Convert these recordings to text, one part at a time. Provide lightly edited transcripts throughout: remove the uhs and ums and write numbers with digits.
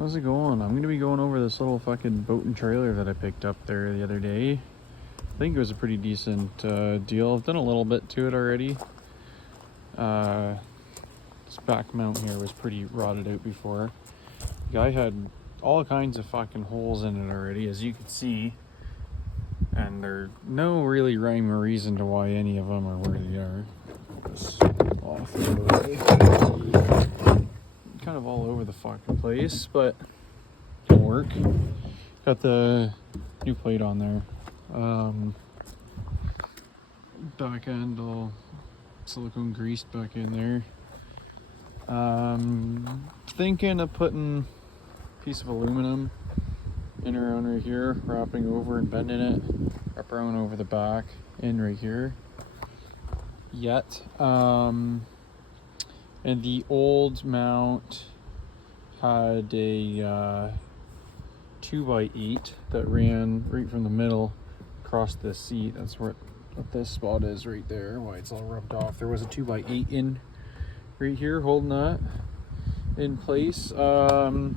How's it going? I'm gonna be going over this little fucking boat and trailer that I picked up there the other day. I think it was a pretty decent deal. I've done a little bit to it already. This back mount here was pretty rotted out before. The guy had all kinds of fucking holes in it already, as you can see. And there's no really rhyme or reason to why any of them are where they are. Just off the way. Kind of all over the fucking place, but it'll work. Got the new plate on there. Back end all silicone greased back in there. Thinking of putting a piece of aluminum in around right here, wrapping over and bending it, wrap around over the back, in right here. And the old mount had a 2x8 that ran right from the middle across the seat. That's what this spot is right there, why it's all rubbed off. There was a 2x8 in right here holding that in place. Yeah,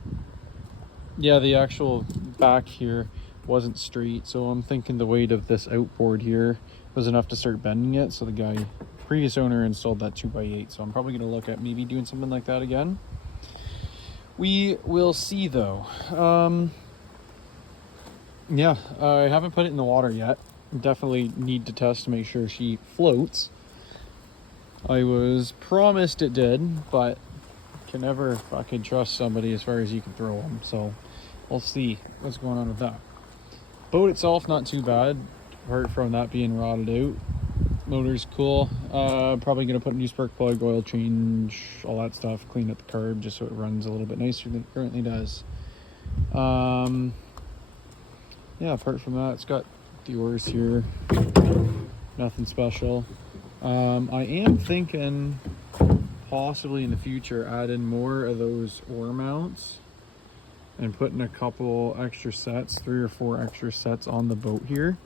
the actual back here wasn't straight, so I'm thinking the weight of this outboard here was enough to start bending it. So the previous owner installed that 2x8, so I'm probably going to look at maybe doing something like that again. We will see though. Yeah, I haven't put it in the water yet. Definitely need to test to make sure she floats. I was promised it did, but can never fucking trust somebody as far as you can throw them, so we'll see what's going on with that. Boat itself, not too bad, apart from that being rotted out. Motor's cool. Probably gonna put a new spark plug, oil change, all that stuff, clean up the carb just so it runs a little bit nicer than it currently does. Yeah, apart from that, it's got the oars here, nothing special. I am thinking possibly in the future adding more of those oar mounts and putting a couple extra sets, 3 or 4 extra sets on the boat here.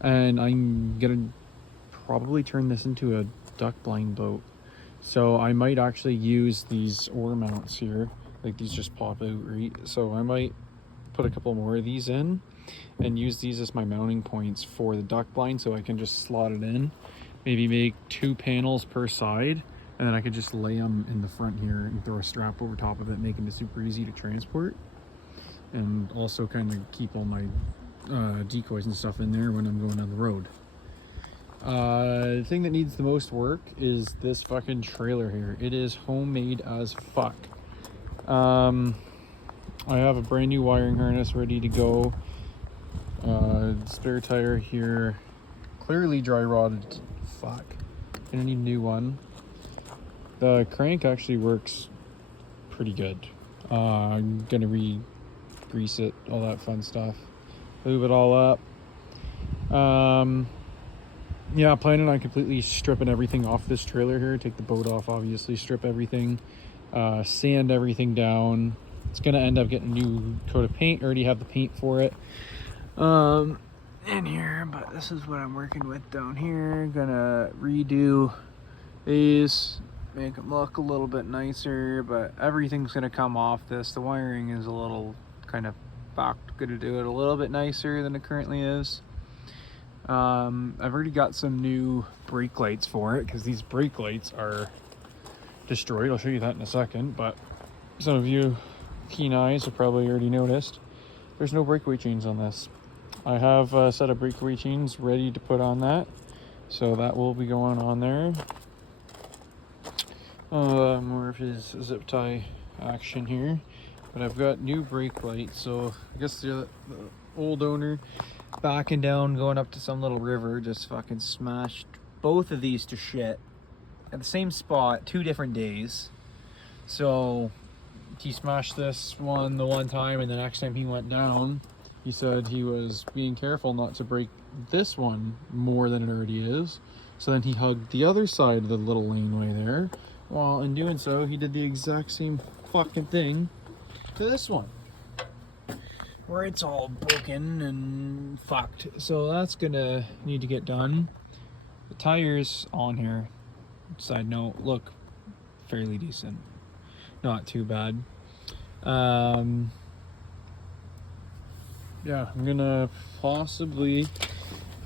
And I'm gonna probably turn this into a duck blind boat. So I might actually use these oar mounts here, like these just pop out, right? So I might put a couple more of these in and use these as my mounting points for the duck blind, so I can just slot it in, maybe make 2 panels per side, and then I could just lay them in the front here and throw a strap over top of it, making it super easy to transport, and also kind of keep all my decoys and stuff in there when I'm going on the road. The thing that needs the most work is this fucking trailer here. It is homemade as fuck. I have a brand new wiring harness ready to go. Spare tire here, clearly dry rotted. Fuck, gonna need a new one. The crank actually works pretty good. I'm gonna re-grease it, all that fun stuff, lube it all up. Yeah, planning on completely stripping everything off this trailer here. Take the boat off, obviously, strip everything, sand everything down. It's gonna end up getting a new coat of paint. Already have the paint for it in here, but this is what I'm working with down here. Gonna redo these, make them look a little bit nicer, but everything's gonna come off this. The wiring is a little kind of fucked. Gonna do it a little bit nicer than it currently is. I've already got some new brake lights for it, because these brake lights are destroyed. I'll show you that in a second, but some of you keen eyes have probably already noticed there's no breakaway chains on this. I have a set of breakaway chains ready to put on that, so that will be going on there. More of his zip tie action here, but I've got new brake lights. So I guess the old owner, backing down, going up to some little river, just fucking smashed both of these to shit at the same spot 2 different days. So he smashed this one the one time, and the next time he went down, he said he was being careful not to break this one more than it already is. So then he hugged the other side of the little laneway there. Well, in doing so, he did the exact same fucking thing to this one, where it's all broken and fucked. So that's gonna need to get done. The tires on here, side note, look fairly decent. Not too bad. Yeah, I'm gonna possibly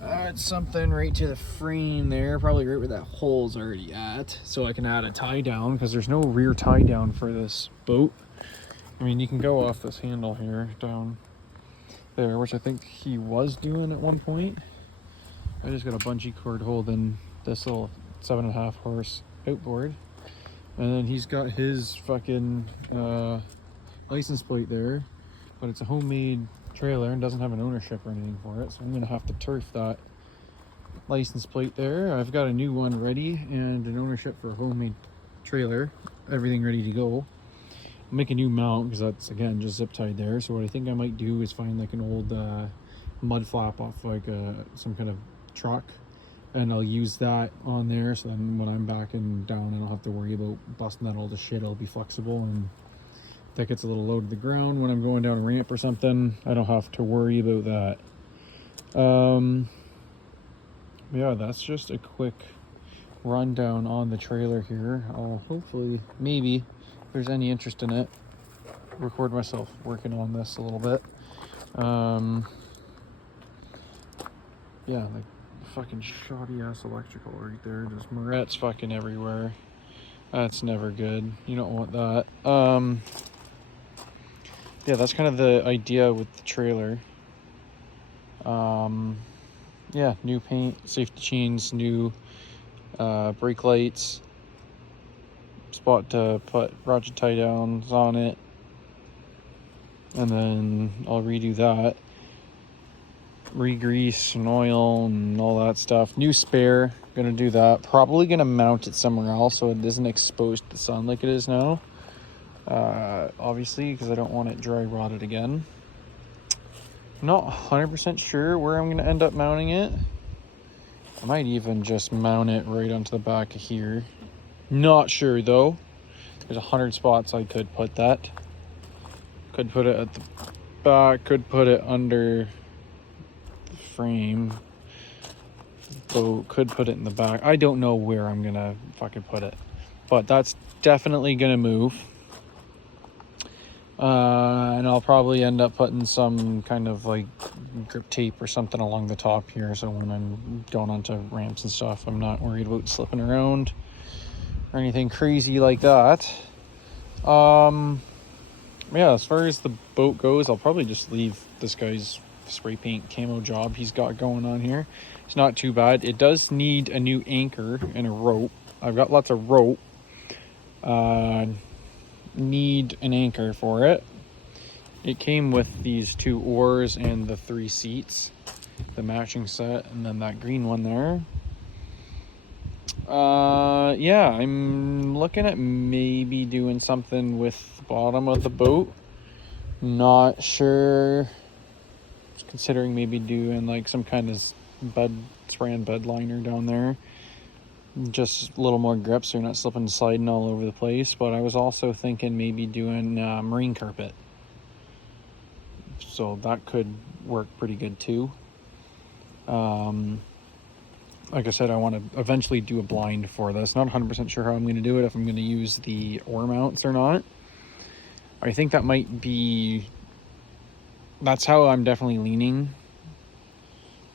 add something right to the frame there, probably right where that hole's already at, so I can add a tie down, because there's no rear tie down for this boat. I mean, you can go off this handle here down there, which I think he was doing at one point. I just got a bungee cord holding this little 7.5 horse outboard, and then he's got his fucking license plate there, but it's a homemade trailer and doesn't have an ownership or anything for it, so I'm gonna have to turf that license plate there. I've got a new one ready and an ownership for a homemade trailer, everything ready to go. I'll make a new mount because that's, again, just zip tied there. So what I think I might do is find like an old mud flap off like some kind of truck, and I'll use that on there, so then when I'm backing down I don't have to worry about busting that all to shit. It'll be flexible, and if that gets a little low to the ground when I'm going down a ramp or something, I don't have to worry about that. Yeah, that's just a quick rundown on the trailer here. I'll hopefully, maybe, if there's any interest in it, record myself working on this a little bit. Yeah, like fucking shoddy ass electrical right there, just morettes fucking everywhere. That's never good. You don't want that. Yeah, that's kind of the idea with the trailer. Yeah, new paint, safety chains, new brake lights, spot to put ratchet tie downs on it, and then I'll redo that, re-grease and oil and all that stuff. New spare, gonna do that. Probably gonna mount it somewhere else so it isn't exposed to the sun like it is now, obviously, because I don't want it dry rotted again. Not 100% sure where I'm gonna end up mounting it. I might even just mount it right onto the back of here. Not sure though. There's 100 spots I could put that. Could put it at the back, could put it under the frame. So could put it in the back. I don't know where I'm gonna fucking put it, but that's definitely gonna move. And I'll probably end up putting some kind of like grip tape or something along the top here, so when I'm going onto ramps and stuff, I'm not worried about slipping around or anything crazy like that. Yeah, as far as the boat goes, I'll probably just leave this guy's spray paint camo job he's got going on here. It's not too bad. It does need a new anchor and a rope. I've got lots of rope. Need an anchor for it. It came with these 2 oars and the 3 seats, the matching set, and then that green one there. Yeah, I'm looking at maybe doing something with the bottom of the boat. Not sure. Just considering maybe doing like some kind of spray-on bed liner down there. Just a little more grip so you're not slipping and sliding all over the place. But I was also thinking maybe doing marine carpet. So that could work pretty good too. Like I said, I want to eventually do a blind for this. Not 100% sure how I'm going to do it, if I'm going to use the oar mounts or not. I think that might be... That's how I'm definitely leaning.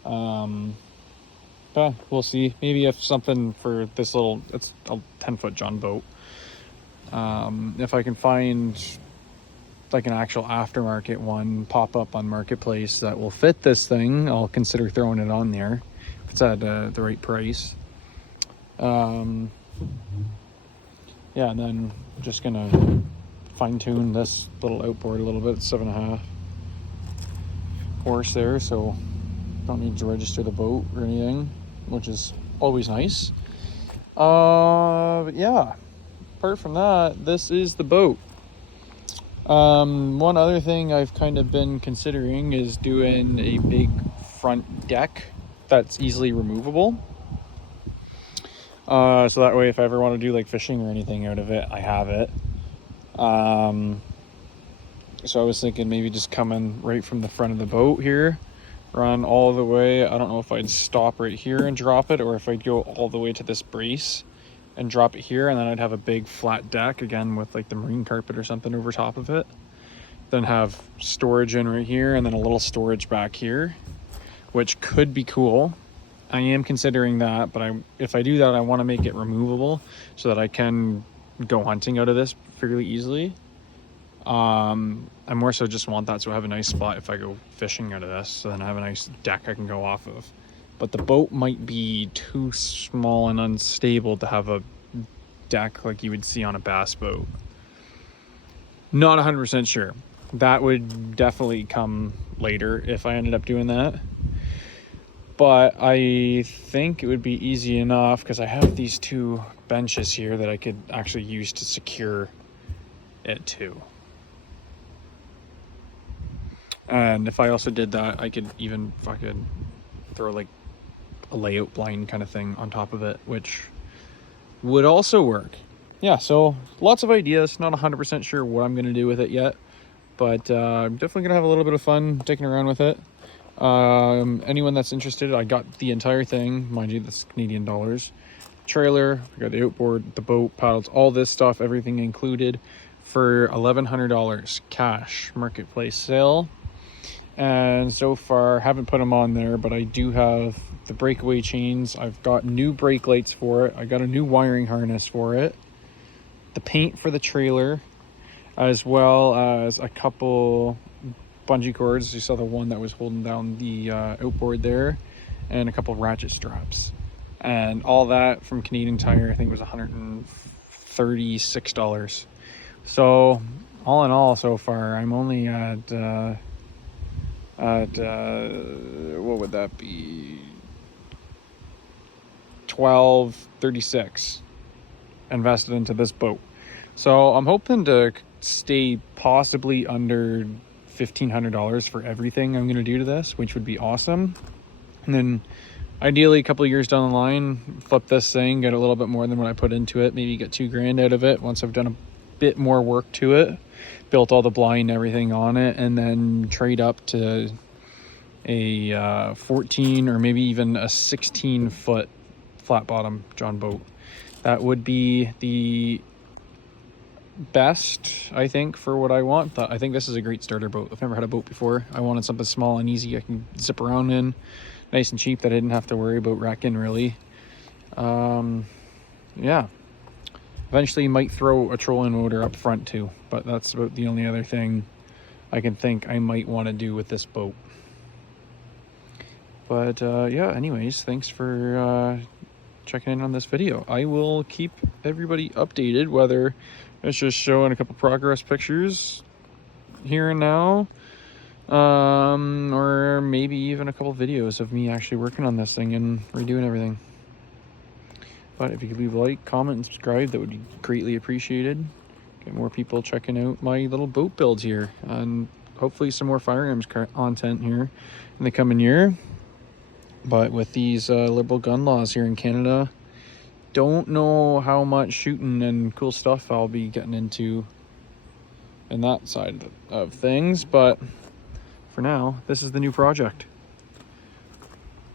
But we'll see. Maybe if something for this little... It's a 10-foot John boat. If I can find like an actual aftermarket one pop up on MarketPlace that will fit this thing, I'll consider throwing it on there. It's at the right price. Yeah, and then just gonna fine tune this little outboard a little bit. 7.5 horse there, so don't need to register the boat or anything, which is always nice. But yeah, apart from that, this is the boat. One other thing I've kind of been considering is doing a big front deck that's easily removable. So that way if I ever want to do like fishing or anything out of it, I have it. So I was thinking maybe just coming right from the front of the boat here, run all the way. I don't know if I'd stop right here and drop it, or if I'd go all the way to this brace and drop it here, and then I'd have a big flat deck again with like the marine carpet or something over top of it. then have storage in right here and then a little storage back here, which could be cool. I am considering that, but if I do that, I want to make it removable so that I can go hunting out of this fairly easily. I more so just want that so I have a nice spot if I go fishing out of this, so then I have a nice deck I can go off of. But the boat might be too small and unstable to have a deck like you would see on a bass boat. Not 100% sure. That would definitely come later if I ended up doing that. But I think it would be easy enough because I have these two benches here that I could actually use to secure it to. And if I also did that, I could even fucking throw like a layout blind kind of thing on top of it, which would also work. Yeah, so lots of ideas. Not 100% sure what I'm going to do with it yet, but I'm definitely going to have a little bit of fun dicking around with it. Anyone that's interested, I got the entire thing, mind you, that's Canadian dollars. Trailer, I got the outboard, the boat, paddles, all this stuff, everything included for $1,100 cash, MarketPlace sale. And so far, haven't put them on there, but I do have the breakaway chains. I've got new brake lights for it. I got a new wiring harness for it, the paint for the trailer, as well as a couple bungee cords. You saw the one that was holding down the outboard there, and a couple ratchet straps, and all that from Canadian Tire. I think it was $136. So all in all, so far I'm only at what would that be, $12.36 invested into this boat. So I'm hoping to stay possibly under $1,500 for everything I'm going to do to this, which would be awesome. And then ideally a couple of years down the line, flip this thing, get a little bit more than what I put into it, maybe get $2,000 out of it once I've done a bit more work to it, built all the blind and everything on it, and then trade up to a 14 or maybe even a 16-foot flat bottom John boat. That would be the best, I think, for what I want. I think this is a great starter boat. I've never had a boat before. I wanted something small and easy I can zip around in, nice and cheap, that I didn't have to worry about wrecking really. Yeah, eventually might throw a trolling motor up front too, but that's about the only other thing I can think I might want to do with this boat. But yeah, anyways, thanks for checking in on this video. I will keep everybody updated, whether it's just showing a couple progress pictures here and now, or maybe even a couple videos of me actually working on this thing and redoing everything. But if you could leave a like, comment, and subscribe, that would be greatly appreciated. Get more people checking out my little boat builds here, and hopefully some more firearms content here in the coming year. But with these liberal gun laws here in Canada, don't know how much shooting and cool stuff I'll be getting into in that side of things. But for now, this is the new project.